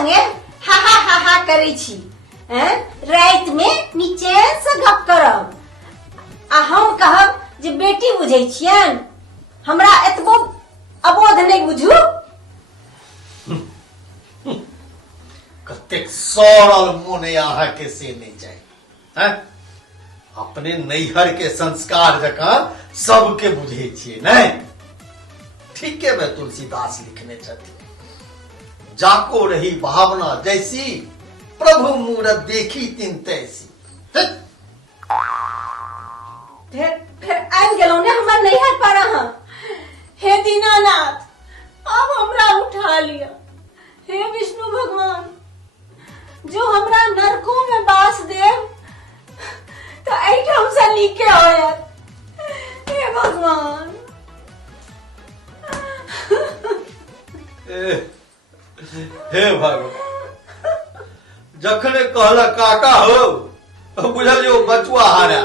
संगे हा करे छी, रात में नीचे से गप करब आ हम कहब जे बेटी बुझे छियन, हमरा एतबो अबोध नहीं बुझू। कतेक सरल मोन यहाँ के से नहीं जाए, अपने नैहर के संस्कार जका सबके बुझे छिए नहीं। ठीक है, मैं तुलसीदास लिखने चाहती, जाको रही भावना जैसी, प्रभु मूरत देखी तिन तैसी। फिर आबि गेलौं ने हमर नैहर पर अहाँ। हे दीनानाथ, अब हमरा उठा लिया। हे विष्णु भगवान, जो हमरा नरकों में बास देव तो ऐठम से नीके होयत। हे भगवान। हे भगवान, जखने कहला काका हो बुझल जो बचुआ हारा।